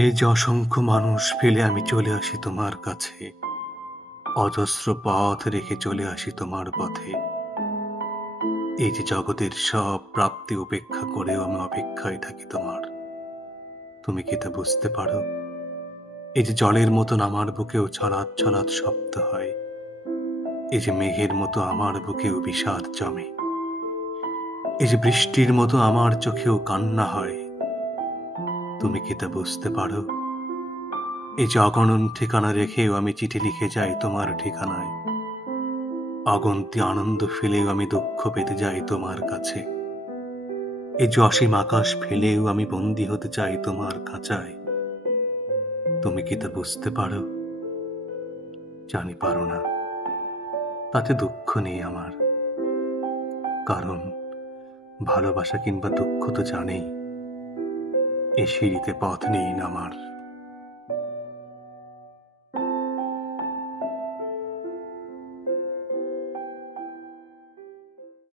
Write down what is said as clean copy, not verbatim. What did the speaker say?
এই যে অসংখ্য মানুষ ফেলে আমি চলে আসি তোমার কাছে, অজস্র পথ রেখে চলে আসি তোমার পথে। এই যে জগতের সব প্রাপ্তি উপেক্ষা করেও আমি অপেক্ষায় থাকি তোমার। তুমি কি তা বুঝতে পারো? এই যে জলের মতন আমার বুকেও ছলাৎ ছলাৎ শব্দ হয়, এই যে মেঘের মতো আমার বুকেও বিষাদ জমে, এই যে বৃষ্টির মতো আমার চোখেও কান্না হয়, তুমি কি তা বুঝতে পারো? এই যে অগণন ঠিকানা রেখেও আমি চিঠি লিখে যাই তোমার ঠিকানায়, অগন্তি আনন্দ ফেলেও আমি দুঃখ পেতে যাই তোমার কাছে। এই যে অসীম আকাশ ফেলেও আমি বন্দী হতে চাই তোমার খাঁচায়। তুমি কি তা বুঝতে পারো? জানি পারো না, তাতে দুঃখ নেই আমার, কারণ ভালোবাসা কিংবা দুঃখ তো জানেই এ সিঁড়িতে পথ নেই নামার।